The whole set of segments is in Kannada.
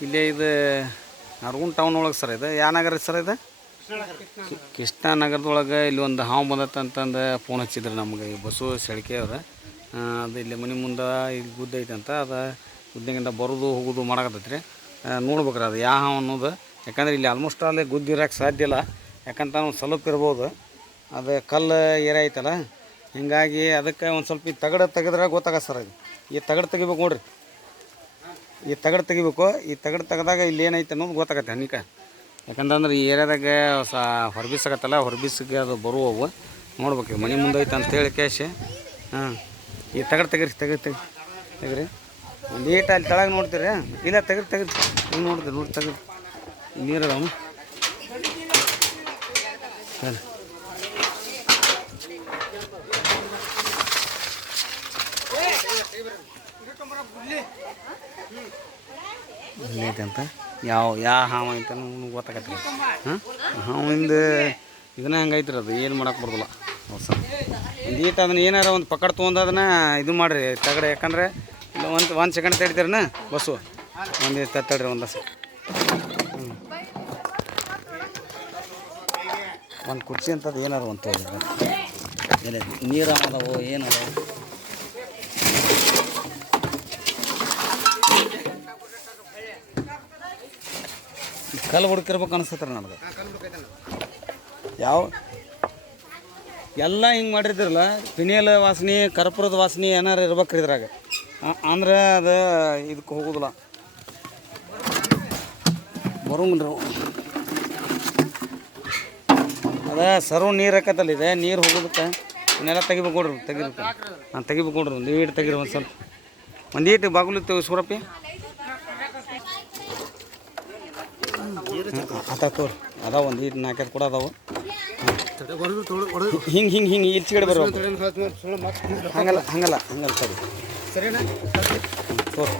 ಇಲ್ಲೇ ಇದು ನರಗುಂದ ಟೌನ್ ಒಳಗೆ ಸರ್ ಇದು ಯಾವ ನಗರ ಸರ್ ಇದು ಕೃಷ್ಣನಗರದೊಳಗೆ ಇಲ್ಲಿ ಒಂದು ಹಾವು ಬಂದತ್ತಂತಂದು ಫೋನ್ ಹಚ್ಚಿದ್ರು ನಮ್ಗೆ ಈ ಬಸ್ಸು ಸೆಳ್ಕೆ ಅವ್ರು ಅದು ಇಲ್ಲಿ ಮನೆ ಮುಂದೆ ಇಲ್ಲಿ ಗುದ್ದ ಐತಂತ ಅದು ಗುದ್ದಿಗಿಂದ ಬರೋದು ಹೋಗೋದು ಮಾಡಕತ್ತೈತೆ ರೀ ನೋಡ್ಬೇಕ್ರಿ ಅದು ಯಾವ ಹಾವು ಅನ್ನೋದು ಯಾಕಂದ್ರೆ ಇಲ್ಲಿ ಆಲ್ಮೋಸ್ಟ್ ಅಲ್ಲಿ ಗುದ್ದಿರೋಕ್ಕೆ ಸಾಧ್ಯ ಇಲ್ಲ ಯಾಕಂತ ಒಂದು ಸ್ವಲ್ಪ ಇರ್ಬೋದು ಅದು ಕಲ್ಲು ಏರಿಯ ಐತಲ್ಲ ಹೀಗಾಗಿ ಅದಕ್ಕೆ ಒಂದು ಸ್ವಲ್ಪ ಈ ತಗಡು ತೆಗೆದ್ರೆ ಗೊತ್ತಾಗತ್ತೆ ಸರ್ ಅದು ಈ ತಗಡು ತೆಗಿಬೇಕು ನೋಡ್ರಿ ಈ ತಗಡು ತೆಗಿಬೇಕು ಈ ತಗಡು ತೆಗೆದಾಗ ಇಲ್ಲಿ ಏನೈತೆ ಅನ್ನೋದು ಗೊತ್ತಾಗತ್ತೆ ಹನಿಕ ಯಾಕಂತಂದ್ರೆ ಈ ಏರಿಯಾದಾಗ ಹೊರಬಿಸಾಗತ್ತಲ್ಲ ಹೊರಬಿಸಿಗೆ ಅದು ಬರುವವು ನೋಡ್ಬೇಕು ಮನೆ ಮುಂದೆ ಐತೆ ಅಂತೇಳಿ ಕ್ಯಾಶ್ ಹಾಂ ಈ ತಗಡು ತೆಗಿರಿ ಒಂದು ಈಟ ಅಲ್ಲಿ ತೆಳಗೆ ನೋಡ್ತೀರಿ ಇಲ್ಲ ತೆಗ್ರಿ ನೀವು ನೋಡ್ತೀರಿ ನೋಡಿ ತೆಗ್ರಿ ನೀರು ಅದಾವ ಐತೆ ಅಂತ ಯಾವ ಹಾವು ಐತೆ ಗೊತ್ತಾಗತ್ತೆ ಹಾಂ ಹಾವಿಂದ ಇದನ್ನ ಹಂಗೈತ್ರಿ ಅದು ಏನು ಮಾಡಕ್ಕೆ ಬರೋದಿಲ್ಲ ಹೊಸ ಒಂದು ಈಟ ಅದನ್ನ ಏನಾರ ಒಂದು ಪಕಡ್ ತೊಗೊಂಡು ಅದನ್ನು ಇದು ಮಾಡಿರಿ ತಗಡೆ ಯಾಕಂದ್ರೆ ಇಲ್ಲ ಒಂದು ಸೆಕೆಂಡ್ ತಡಿತೀರನ ಬಸ್ಸು ಒಂದು ತಡ್ರಿ ಒಂದು ಒಂದು ಕುರ್ಚಿ ಅಂತದ್ದು ಏನಾರು ಒಂದು ತೊಗೊಂಡ್ರೆ ನೀರು ಅದಾವು ಏನು ಅದಾವು ಕಲ್ಲು ಹುಡುಕಿರ್ಬೇಕು ಅನಿಸ್ತೈತ್ರಿ ನನಗೆ ಯಾವ ಎಲ್ಲ ಹಿಂಗೆ ಮಾಡಿರ್ತಿರಲ್ಲ ಪಿನಿಯಲ್ ವಾಸನೆ ಕರ್ಪೂರದ ವಾಸನೆ ಏನಾರು ಇರ್ಬೇಕ್ರಿ ಇದ್ರಾಗ ಅಂದ್ರೆ ಅದು ಇದಕ್ಕೆ ಹೋಗೋದಿಲ್ಲ ಬರೋಂಗ್ರಿ ಅದ ಸರ್ವ್ ನೀರು ಹಾಕತ್ತಲ್ಲ ಇದೆ ನೀರು ಹೋಗೋದಕ್ಕೆ ಇನ್ನೆಲ್ಲ ತೆಗಿಬೇಕು ನೋಡ್ರಿ ತೆಗಿಬೇಕು ನೋಡ್ರಿ ಒಂದು ಈಟು ತೆಗಿರಿ ಒಂದು ಸ್ವಲ್ಪ ಒಂದು ಈಟು ಬಾಗಿಲು ತೆಗಿ ಸೂರಪ್ಪಿ ತೋರಿ ಅದಾವ ಒಂದು ಈಟು ನಾಲ್ಕೈದು ಕೂಡ ಅದಾವು ಹಿಂಗೆ ಈಚೆಗಡೆ ಬರ್ಬೇಕು ಹಂಗಲ್ಲ ಸರಿ ಸರಿನಾ ತೋರಿ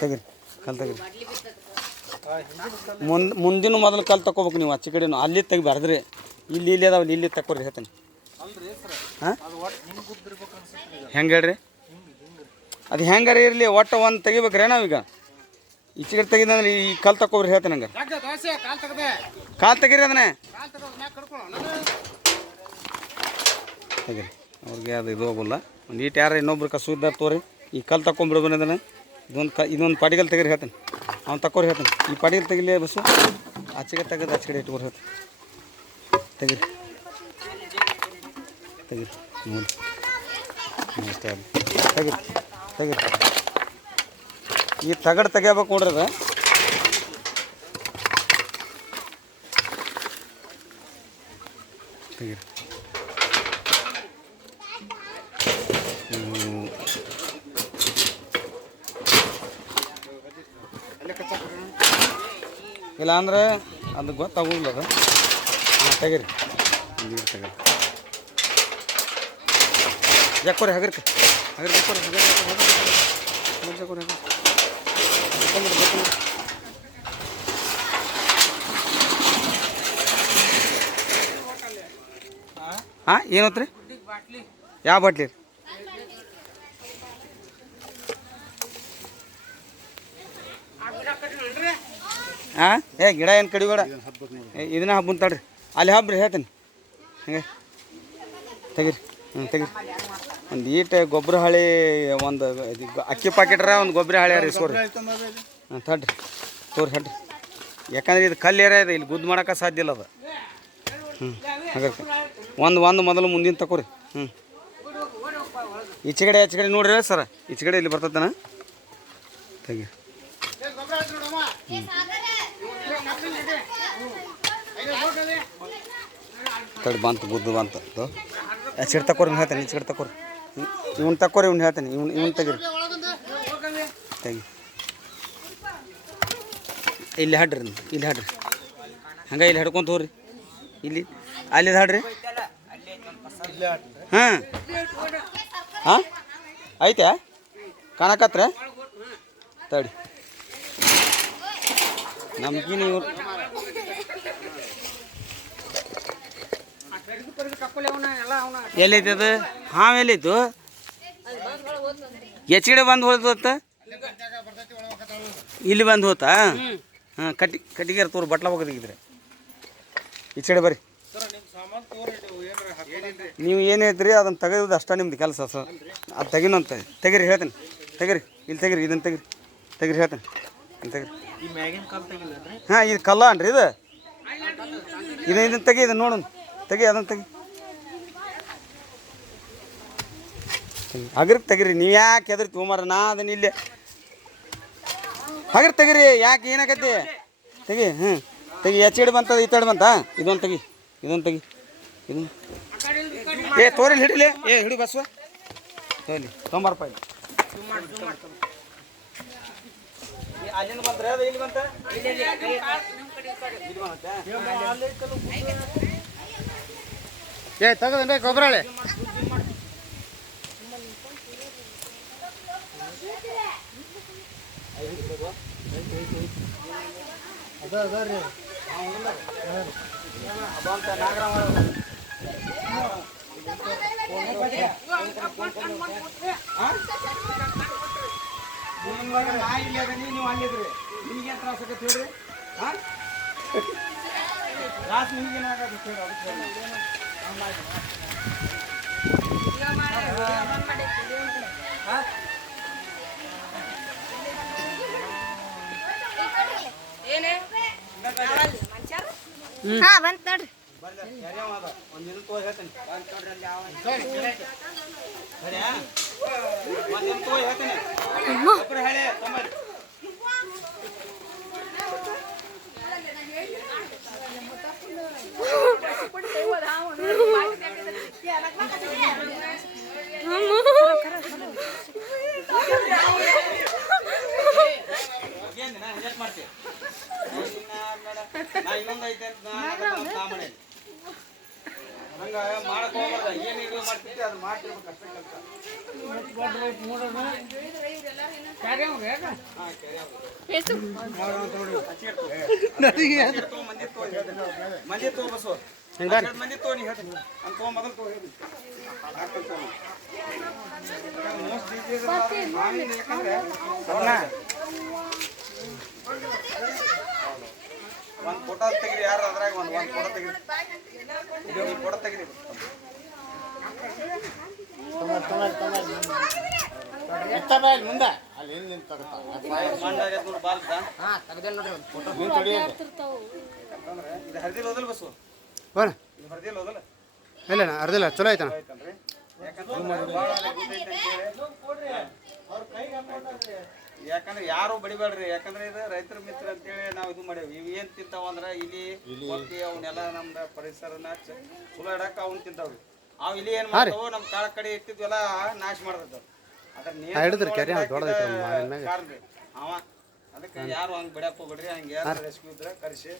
ತೆಗಿರಿ ಕಲ್ ತೆಗಿರಿ ಮುಂದಿನ ಮೊದಲು ಕಲ್ ತಗೋಬೇಕು ನೀವು ಆಚೆ ಕಡೆನು ಅಲ್ಲಿ ತೆಗಿಬಾರ್ದ್ರಿ ಇಲ್ಲಿ ಅದಾವಲ್ಲ ಇಲ್ಲಿ ತಗೋರಿ ಹೇಳ್ತೇನೆ ಹಾಂ ಹೆಂಗೆ ಹೇಳ್ರಿ ಅದು ಹೆಂಗಾರ ಇರಲಿ ಒಟ್ಟು ಒಂದು ತೆಗಿಬೇಕ್ರಿ ನಾವೀಗ ಈಚೆ ಕಡೆ ತೆಗಿದಂದ್ರೆ ಈ ಕಲ್ ತಗೋರಿ ಹೇಳ್ತೇನೆ ಹಂಗೆ ಕಾಲು ತೆಗೀರಿ ಅದನ್ನೇ ತೆಗೀರಿ ಅವ್ರಿಗೆ ಅದು ಇದು ಹೋಗಲ್ಲ ಒಂದು ಈಟು ಯಾರು ಇನ್ನೊಬ್ರು ಕಸು ಇದ್ದಾರೆ ತೋರಿ ಈ ಕಲ್ ತಗೊಂಡ್ಬಿಡ್ಬನಿ ಅದನ್ನು ಇದೊಂದು ಪಾಟಿಗಲ್ ತೆಗೀರಿ ಹೇಳ್ತೇನೆ ಅವ್ನು ತಗೋರಿ ಹೇಳ್ತೇನೆ ಈ ಪಾಟಿಗಲ್ ತೆಗಿಲಿ ಬಸ್ಸು ಆಚೆಗೆ ತೆಗೆದು ಆಚೆ ಕಡೆ ಇಟ್ಕೋರಿ ಹೇಳ್ತೇನೆ ತೆಗೀರಿ ನೋಡಿ ಅಷ್ಟೇ ಅದು ತೆಗೀರಿ ಈ ತಗಡು ತೆಗಿಬೇಕು ನೋಡ್ರಿ ಅದು ತೆಗೀರಿ ಇಲ್ಲ ಅಂದ್ರೆ ಅದು ಗೊತ್ತಾಗೋದಿಲ್ಲ ಅದು ಹಾಂ ತೆಗೀರಿ ನೀರು ತೆಗೀರಿ ಜಕ್ಕೋರಿ ಹಗರ್ಕ ಹಾಂ ಏನತ್ರಿ ಯಾವ ಬಾಟ್ಲಿ ಹಾಂ ಗಿಡ ಏನು ಕಡಿಬೇಡ ಇದನ್ನ ಹಬ್ಬ ತಡ್ರಿ ಅಲ್ಲಿ ಹಬ್ಬ್ರಿ ಹೇಳ್ತೇನೆ ಹಂಗೆ ತೆಗೀರಿ ತೆಗೀರಿ ಒಂದು ಈಟು ಗೊಬ್ಬರ ಹಳಿ ಒಂದು ಅಕ್ಕಿ ಪ್ಯಾಕೆಟ್ರ ಒಂದು ಗೊಬ್ಬರ ಹಳಿ ರೀ ಸೋರಿ ತಡ್ರಿ ತೋರಿ ಹೇಳ್ರಿ ಯಾಕಂದ್ರೆ ಇದು ಕಲ್ಲು ಏರಿಯಾ ಇದೆ ಇಲ್ಲಿ ಗುದ್ದು ಮಾಡೋಕೆ ಸಾಧ್ಯ ಇಲ್ಲ ಅದು ಹಾಗಾದ್ರೆ ಒಂದು ಮೊದಲು ಮುಂದಿನ ತಗೋರಿ ಈಚೆ ಕಡೆ ನೋಡ್ರಿ ಸರ ಈಚೆ ಕಡೆ ಇಲ್ಲಿ ಬರ್ತೈತನ ತೆಗಿ ತಡಿ ಬಂತು ಗುದ್ದು ಬಂತು ಆಚೆ ಕಡೆ ತಕೋರಿ ಹೇಳ್ತೇನೆ ಈಚೆ ಕಡೆ ತಕೋರಿ ಇವ್ನು ತಕೋರಿ ಇವ್ನು ಹೇಳ್ತೇನೆ ಇವ್ನು ತೆಗೀರಿ ತೆಗಿ ಇಲ್ಲಿ ಹಾಡ್ರಿ ಹಂಗೆ ಇಲ್ಲಿ ಹಿಡ್ಕೊಂತ ಹೋಗ್ರಿ ಇಲ್ಲಿ ಅಲ್ಲಿ ಹಾಡ್ರಿ ಹಾಂ ಐತೆ ಕಾಣಕತ್ರ ತಡಿ ನಮ್ಗಿನ ಇವ್ರು ಎಲ್ಲೈತೆ ಅದು ಹಾಂ ಎಲ್ಲೈತು ಎಚ್ ಬಂದು ಹೋದ ಇಲ್ಲಿ ಬಂದು ಹೋತಾ ಹಾಂ ಕಟ್ಟಿಗೆ ತೋರು ಬಟ್ಲ ಹೋಗೋದಿದ್ರೆ ಈಚೆ ಬರ್ರಿ ನೀವು ಏನು ಹೇಳ್ತೀರಿ ಅದನ್ನು ತೆಗೆಯೋದು ಅಷ್ಟ ನಿಮ್ದು ಕೆಲಸ ಸರ್ ಅದು ತೆಗಿನಂತ ತೆಗಿರಿ ಹೇಳ್ತೇನೆ ತೆಗಿರಿ ಇಲ್ಲಿ ತೆಗಿರಿ ಇದನ್ನು ತೆಗಿರಿ ಹೇಳ್ತೇನೆ ಇಲ್ಲಿ ತೆಗಿರಿ ಹಾಂ ಇದು ಕಲ್ಲ ಅನ್ರಿ ಇದು ಇದನ್ನು ತೆಗಿ ಇದನ್ನು ನೋಡೋಣ ತೆಗಿ ಅದನ್ನು ತೆಗಿ ಹಗರ್ಗೆ ತೆಗಿರಿ ನೀವು ಯಾಕೆ ಎದ್ರಿ ತೊಗೊಂಬಾರ ನಾ ಅದನ್ನ ಇಲ್ಲಿ ಹಗರ್ ತೆಗಿರಿ ಯಾಕೆ ಏನಾಗತ್ತೆ ತೆಗಿ ತೆಗಿ ಎಚ್ ಬಂತದ ಈ ತಡೆ ಬಂತ ಇದೊಂದು ತೆಗಿ ಇದೊಂದು ತೋರಿಲಿ ಹಿಡಿಲಿ ಹಿಡಿ ಬಸ್ವ ತೋಲಿ ತೊಂಬಾರಪ್ಪ ಅಲ್ಲಿಂದ ಬಂದ್ರೆ ಅದು ಇಲ್ಲಿ ಬಂತ ತಗದ ಗೊಬ್ಬರಳೆ ನೀವು ಅಲ್ಲಿದ್ರಿ ನಿಮ್ಗೆ ತ್ರಾಸ ಆಗತ್ತೆ ಹೇಳ್ರಿ ತ್ರಾಸ ನಿಮ್ಗೇನಾಗತ್ತೆ ಬಂತ ನೋಡ್ರಿ ಒಂದಿನ ತೋ ಹೇಳ್ತೇನೆ ಹೇಳಿ ಮಾಡ್ತೀವಿ ಇನ್ನೊಂದು ಐತೆ ಅಂತ ಹಂಗೆ ಮಾಡಕ್ ಹೋಗ್ಬಾರ್ದ ಏನು ಇದು ಮಾಡ್ತಿದ್ದೆ ಅದು ಮಾಡ್ತಿರ್ಬೇಕು ಅಷ್ಟೇ ಮಂದಿ ತೋ ಬಸ್ಸು ಮಂದಿ ತೋ ನೀ ಹೇಳ್ತೀನಿ ಅಂತ ಮೊದಲು ತೋ ಹೇಳಿ ಯಾಕಂದ್ರೆ ಒಂದು ಫೋಟೋ ತೆಗಿರಿ ಯಾರು ಅದ್ರಾಗ ಒಂದು ಫೋಟೋ ತೆಗಿರಿ ಫೋಟೋ ತೆಗಿರಿ ಮುಂದೆ ಅಲ್ಲಿ ಇದು ಹರಿದಿಲ್ಲ ಹೋದಲ್ಲ ಬಸ್ಸು ಇದು ಹರಿದಿಲ್ಲ ಹೋದಲ್ಲ ಇಲ್ಲ ಅರ್ಧಿಲ್ಲ ಚಲೋ ಆಯ್ತಾನ ಯಾಕಂದ್ರೆ ಯಾರು ಬಡಿಬೇಡ್ರಿ ಯಾಕಂದ್ರೆ ಇದು ರೈತರ ಮಿತ್ರ ಅಂತೇಳಿ ನಾವು ಇದು ಮಾಡೇವಿ ಇವು ಏನು ತಿಂತಾವ ಅಂದ್ರೆ ಇಲ್ಲಿ ಅವನ್ನೆಲ್ಲ ನಮ್ದು ಪರಿಸರನ ಚಲೋ ಇಡಕ್ಕ ಅವ್ನು ತಿಂತಾವ್ರಿ ಅವು ಇಲ್ಲಿ ಏನು ಮಾಡ್ತಾವ ನಮ್ಮ ಕಾಳ ಕಡೆ ಇಟ್ಟಿದ್ವೆಲ್ಲ ನಾಶ ಮಾಡ್ತದ ಅವ ಅದಕ್ಕೆ ಯಾರು ಹಂಗೆ ಬಿಡಕ್ಕೆ ಹೋಗ್ಬೇಡ್ರಿ ಹಂಗೆ ಯಾರು ರೆಸ್ಕ್ಯೂ ಇದ್ರೆ ಕರೆಸಿ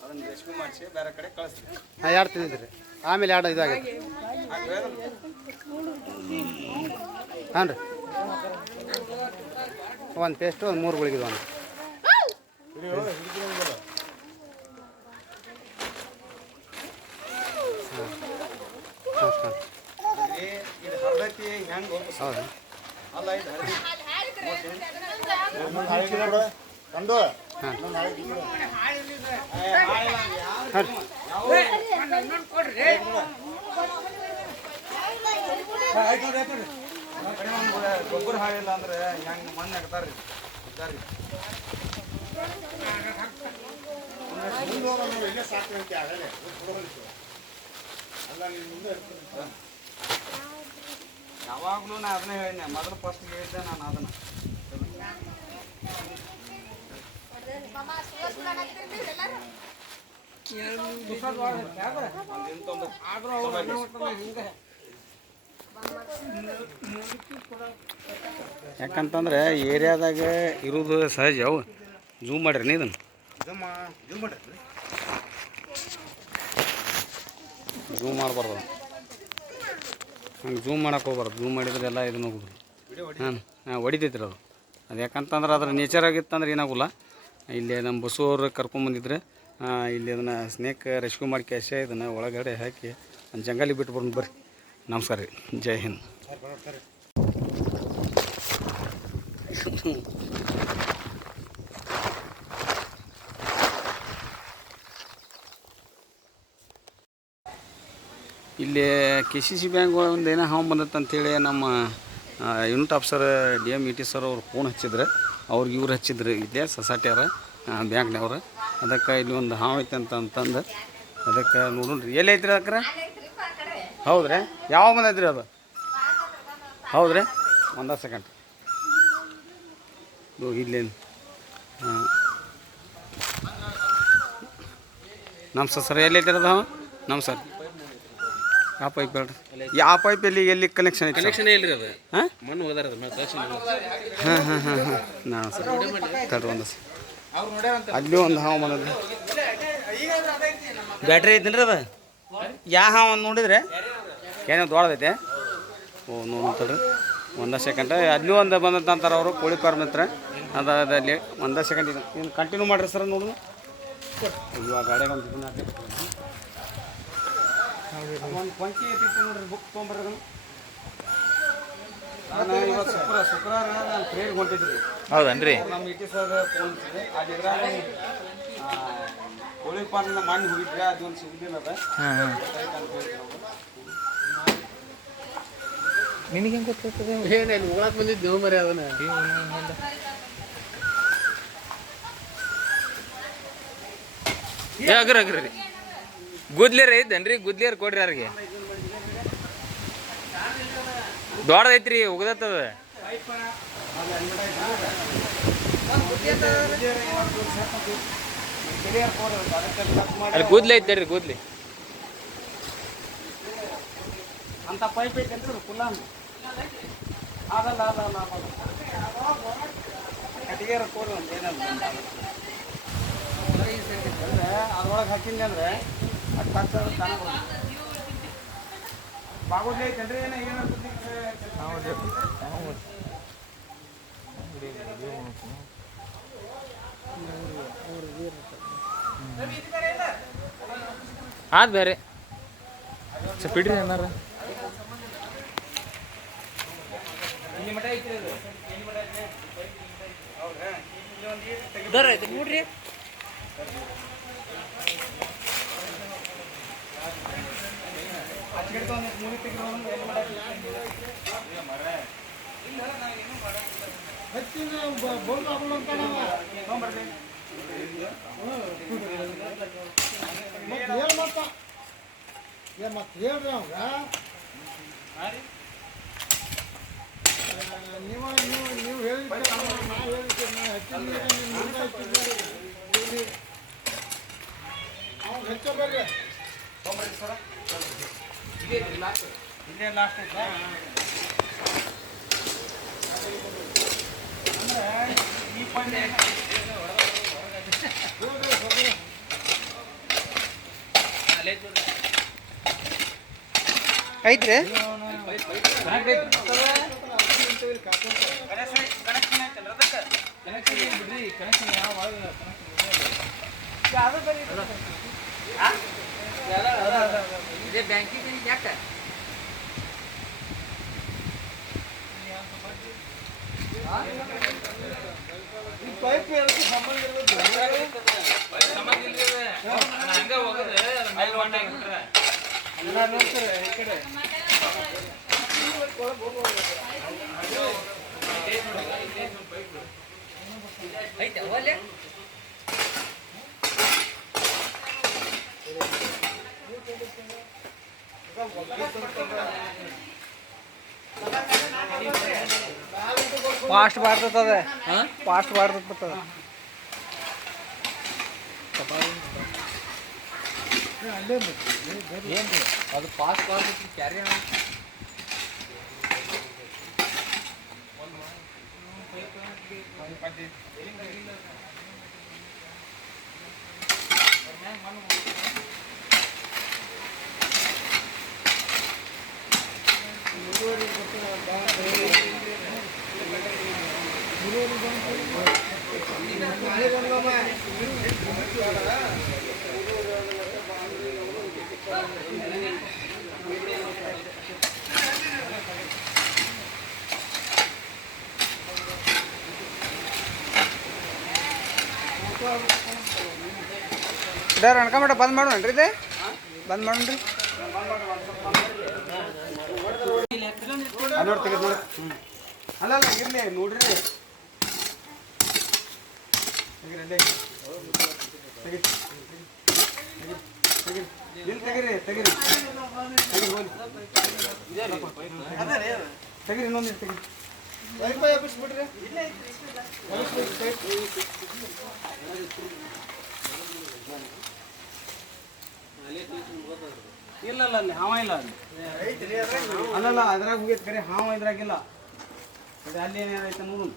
ಅದನ್ನ ರೆಸ್ಕ್ಯೂ ಮಾಡಿಸಿ ಬೇರೆ ಕಡೆ ಕಳಿಸ್ತೀವಿ ಎರಡು ತಿಂದಿದ್ರಿ ಆಮೇಲೆ ಎರಡು ಇದಾಗೈತೆ ಹಾಂ ರೀ ಒಂದು ಪೇಸ್ಟು ಒಂದು 3 ಗುಳಿಗೆ ಒಂದು ಹೌದು ಅಲ್ಲ ಇದು ಕಂಡು ಗೊಬ್ಬರ ಹಾಳಿಲ್ಲ ಅಂದ್ರೆ ಹೆಂಗೆ ಮಣ್ಣು ಹಾಕ್ತಾರ್ರಿ ಯಾವಾಗಲೂ ನಾ ಅದನ್ನೇ ಹೇಳಿದ್ದೆ ಮೊದಲು ಫಸ್ಟ್ ಹೇಳಿದ್ದೆ ನಾನು ಅದನ್ನ ಯಾಕಂತಂದ್ರೆ ಏರಿಯಾದಾಗ ಇರೋದು ಸಹಜ ಅವು ಜೂಮ್ ಮಾಡ್ರಿ ನೀ ಇದನ್ನು ಜೂಮ್ ಮಾಡಬಾರ್ದು ಹಂಗೆ ಜೂಮ್ ಮಾಡಕ್ಕೆ ಹೋಗ್ಬಾರ್ದು ಜೂಮ್ ಮಾಡಿದ್ರೆ ಎಲ್ಲ ಇದನ್ನ ಹೋಗುದು ಹಾಂ ಹೊಡಿತೈತ್ರಿ ಅದು ಯಾಕಂತಂದ್ರೆ ಅದ್ರ ನೇಚರ್ ಆಗಿತ್ತಂದ್ರೆ ಏನಾಗೋಲ್ಲ ಇಲ್ಲಿ ನಮ್ಮ ಬಸ್ಸು ಅವ್ರು ಕರ್ಕೊಂಬಂದಿದ್ರೆ ಇಲ್ಲಿ ಅದನ್ನು ಸ್ನೇಕ್ ರೆಸ್ಕ್ಯೂ ಮಾಡಿ ಕ್ಯಾಶೆ ಇದನ್ನು ಒಳಗಡೆ ಹಾಕಿ ಒಂದು ಜಂಗಲಿ ಬಿಟ್ಟು ಬರ್ರಿ ನಮಸ್ಕಾರ ರೀ ಜೈ ಹಿಂದ್ ಇಲ್ಲಿ KCC ಬ್ಯಾಂಕ್ ಒಂದು ಏನೋ ಹಾವು ಬಂದತ್ತೆ ಅಂಥೇಳಿ ನಮ್ಮ unit officer DM ET sir ಅವ್ರು ಫೋನ್ ಹಚ್ಚಿದ್ರು. ಅವ್ರಿಗೆ ಇವ್ರು ಹಚ್ಚಿದ್ರು ಇಲ್ಲೇ ಸೊಸೈಟಿಯವ್ರ ಬ್ಯಾಂಕ್ನವ್ರು. ಅದಕ್ಕೆ ಇಲ್ಲಿ ಒಂದು ಹಾವು ಐತೆ ಅಂತಂದು ಅದಕ್ಕೆ ನೋಡ್ರಿ ಎಲ್ಲಿ ಐತ್ರಿ ಅದಕ್ಕೆ ಹೌದ್ರಿ ಯಾವಾಗ ಬಂದೈತ್ರಿ ಅದು ಹೌದ್ರಿ ಒಂದೇ ಸೆಕೆಂಡ್ ಇಲ್ಲೇನು ನಮಸ್ತೆ ಸರ್ ಎಲ್ಲಿ ಐತಿರೋದು ಹಾವು ನಮಸ್ತೆ ಆ ಪೈಪ್ ಹೇಳ್ರಿ ಯಾವ ಪೈಪ್ ಎಲ್ಲಿ ಕನೆಕ್ಷನ್ ಐತಿ ಕನೆಕ್ಷನ್ ಇಲ್ರಿ ಅದು ಹಾಂ ಮಣ್ಣು ಹೋದಾರ ನಾ ಸರ್ ತಡ್ರಿ ಒಂದು ಅಲ್ಲಿ ಒಂದು ಹಾವು ಬಂದದ್ರಿ ಬ್ಯಾಟ್ರಿ ಐತೇನ್ರಿ ಅದು ಯಾವ ಹಾವು ಅಂತ ನೋಡಿದ್ರೆ ಏನೋ ದೊಡ್ಡದೈತೆ ಓ ನೋಡ್ತಡ್ರಿ ಒಂದೇ ಸೆಕೆಂಡ್ ಅಲ್ಲಿ ಒಂದು ಬಂದತ್ತ ಅಂತಾರೆ ಅವರು ಕೋಳಿ ಫಾರ್ಮ್ ಹತ್ರ ಅದಲ್ಲಿ ಒಂದೇ ಸೆಕೆಂಡ್ ಇದು ಇನ್ನು ಕಂಟಿನ್ಯೂ ಮಾಡಿರಿ ಸರ್ ನೋಡು ಇವಾಗ ಗಾಡಿಯಾಗ ಒಂದು ಒಂದು ಕೊಂಚಿ ಐತಿ ನೋಡ್ರಿ ಬುಕ್ ತೊಗೊಂಬರ್ರಿ ನಾನು ಇವತ್ತು ಶುಕ್ರವಾರ ನಾನು ಟ್ರೇಡ್ಗೆ ಹೊಂಟಿದ್ರಿ ಹೌದನ್ರಿ ನಮ್ಮ ET ಸರ್ ಫೋನ್ ಅದಿದ್ರಾಗ ಕೋಳಿ ಫಾರ್ಮ್ನ ಮಾಡಿ ಹೋಗಿದ್ರೆ ಅದು ಒಂದು ಸಿಗ್ಲಿಲ್ಲ ಅದ ನಿನಗೆ ಹೆಂಗೆ ಗೊತ್ತಾಗ್ತದೆ ಏನೇನು ಹೋಗಕ್ಕೆ ಬಂದಿದ್ದು ಮರಿ ಅದನ್ನ ಅಗ್ರಿ ಗುದ್ಲೇರ್ ಐತೇನ್ರಿ ಗುದ್ಲೇರ್ ಕೊಡ್ರಿ ಯಾರಿಗೆ ದೊಡ್ಡದೈತ್ರಿ ಉಗದತ್ತದ ಅಲ್ಲಿ ಕೂದ್ಲೆ ಐತೇಳ್ರಿ ಕೂದ್ಲಿ ಅಂತ ಪೈಪ್ ಐತೆ ಫುಲ್ಲ ಅದಲ್ಲ ಕಟ್ಟಿಗೆರ ಕೋರಿ ಒಂದು ಏನಲ್ಲ ಅದ್ರೊಳಗೆ ಹಾಕಿಂದೆ ಅಂದ್ರೆ ಅದು ತಾನ ಬಾಗೋದ್ಲಿ ಐತೇನ್ರಿ ಏನಾರು ಆದ್ ಬೇರೆ ಸ್ವಲ್ಪ ಇಡ್ರಿ ಏನಾರ ನೋಡ್ರಿ ಮತ್ತೆ ಹೇಳ್ರಿ ಅವಾಗ ನೀವು ಹೇಳಿದ್ದೆ ನಾ ಹೇಳಿದ್ದೆ ಅವ್ನು ಹೆಚ್ಚ ಬರ್ರಿ ಇದೇ ಲಾಸ್ಟ್ ಐತೆ ಅಂದ್ರೆ ಈ ಪಂದ್ಯ ಐತ್ರಿ ಬ್ಯಾಂಕಿಗೆ ಯಾಕೆ ಹಂಗ ಹೋಗದೆ ಈ ಕಡೆ ಐತೆ ಒಲೆ ಫಾಸ್ಟ್ ಮಾಡ್ತದ ಫಾಸ್ಟ್ ಮಾಡ್ತದ ಏನ್ರಿ ಅದು ಫಾಸ್ಟ್ ಮಾಡ್ತೈತಿ ಕ್ಯಾರಿ ಇದಾರ ಅನ್ಕೊಂಬಿಟ್ಟ ಬಂದ್ ಮಾಡೋಣ್ರಿ ಇದೆ ಬಂದ್ ಮಾಡೋಣ್ರಿ ನೋಡಿ ತೆಗೆದು ನೋಡಿ ಅಲ್ಲ ಇರಲಿ ನೋಡ್ರಿ ತೆಗಿರಿ ತೆಗಿರಿ ತೆಗಿರಿ ಇನ್ನೊಂದು ತೆಗಿರಿ ಬಿಡ್ರಿ ಇಲ್ಲ ಅಲ್ಲಿ ಹಾವ ಇಲ್ಲ ಅಲ್ಲಿ ಅಲ್ಲಲ್ಲ ಅದ್ರಾಗ ಹೋಗೈತೆ ಕರೆ ಹಾವ ಇದ್ರಾಗಿಲ್ಲ ಅಲ್ಲಿ ಏನೇನೈತೆ ನೋಡು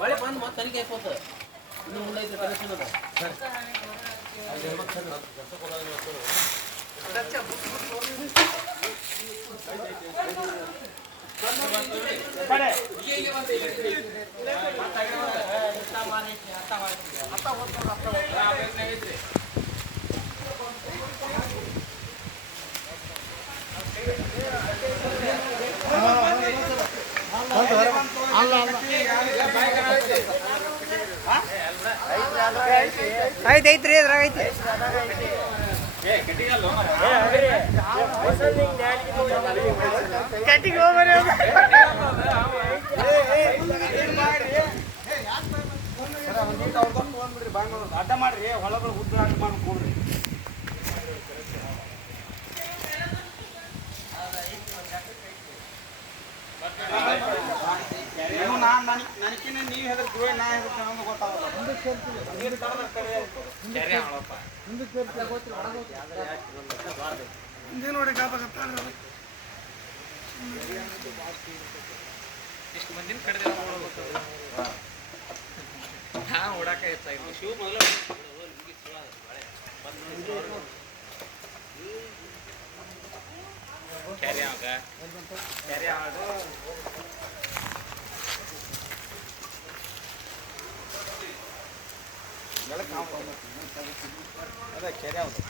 ಒಳ್ಳೆ ಬಂದು ಮತ್ತೆ ತನಿಖೆ ಹಾಕೋತ ಇನ್ನು ಮುಂದೈತೆ ಕನೆಕ್ಷನ್ ಅದ ಐತ್ರಿ ಅದ್ರಾಗ ಐತಿ ಕಟ್ಟಿಗೆ ಹೋಗ್ಬರಿ ಅಡ್ಡ ಮಾಡ್ರಿ ಹೊಲಗಳು ಉದ್ದ ಅಡ್ಡ ಮಾಡ್ಕೊಡ್ರಿ ನೀವು ನನಗಿನ್ನ ನೀವು ಹೆದರ್ತೀವಿ ನಾ ಹೆದರ್ತೀನಿ ಅನ್ನೋದು ಗೊತ್ತಾಗಲ್ಲ ನೋಡಿ ಇಷ್ಟು ಮಂದಿನ ಕಡಿದ ಹಾ ಓಡಾಕ ಹೆಚ್ಚಾಗಿತ್ತು ಶಿವ ಮೊದಲ ಕ್ಯಾರಿ ಆಗ ಕ್ಯಾರಿ ಆಗ ಅದೇ ಕೆರೆ ಯಾವುದು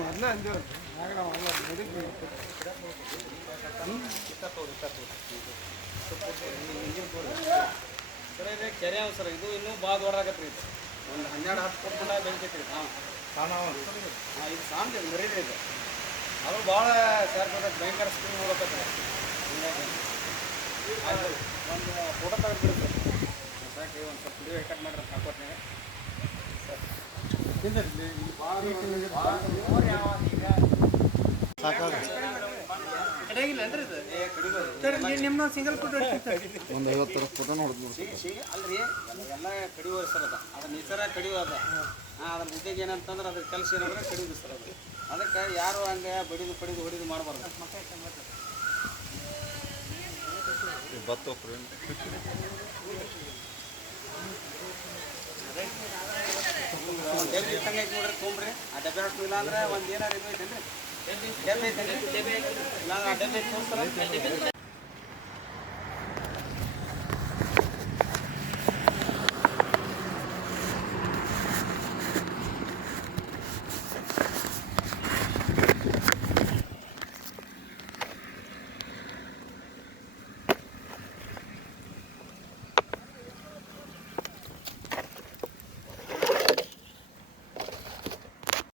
ಅದನ್ನ ಅಂದಿರು ಸರ್ ಇದೆ ಕೆರೆ ಯಾವ ಸರ್ ಇದು ಇನ್ನೂ ಭಾಳ ದೊಡ್ಡದಾಗತ್ತೆ ರೀ ಇದು ಒಂದು 12-10 ಫುಟ್ ಬೆಳಿತೈತಿ ರೀ ಹಾಂ ಇದು ಸಾಂತ ಮರೀರಿ ಇದು ಅದು ಭಾಳ ಸೇರ್ಕೊತೈತೆ ಭಯಂಕರ ಸ್ಕ್ರೀನ್ ನೋಡಕತ್ತೆ ಹಿಂಗಾಗಿ ಒಂದು ಫೋಟೋ ತೆಗೆದು ಬಿಡುತ್ತೆ ಸಾಕು ಒಂದು ಸ್ವಲ್ಪ ವಿಡಿಯೋ ಕಟ್ ಮಾಡಿದ್ರೆ ಹಾಕೋತೀನಿ ನಿಮ್ಮ ಸಿಂಗಲ್ ಫೋಟೋ ಒಂದು 50 ಫೋಟೋ ನೋಡಿದ್ವಿ ಅಲ್ರಿ ಎಲ್ಲ ಕಡಿಯುವ ಸರ್ ಅದ ಅದನ್ನ ನಿಸರ ಕಡಿಯುವ ಅದ ಅದ್ರ ಉದ್ದೇಶ ಏನಂತಂದ್ರೆ ಅದ್ರ ಕೆಲಸ ಏನಂದ್ರೆ ಕಡಿಯುದು ಸರ್ ಅದು ಅದಕ್ಕೆ ಯಾರು ಹಂಗೆ ಬಡಿದು ಪಡಿದು ಹೊಡಿದು ಮಾಡಬಾರ್ದು ಡಬ್ಬಿ ಇಟ್ಟಂಗೆ ಐತೆ ನೋಡ್ರಿ ತೊಗೊಂಬ್ರಿ ಆ ಡಬ್ಬೆ ಹಾಕ್ತಿಲ್ಲ ಅಂದ್ರೆ ಒಂದು ಏನಾರು ಇದು ಐತೇನ್ರಿ ಡಬ್ಬೆ ಐತೇನ್ರಿ ಇಲ್ಲ ಆ ಡಬ್ಬೆ ತೋರಿಸ್ತಾರ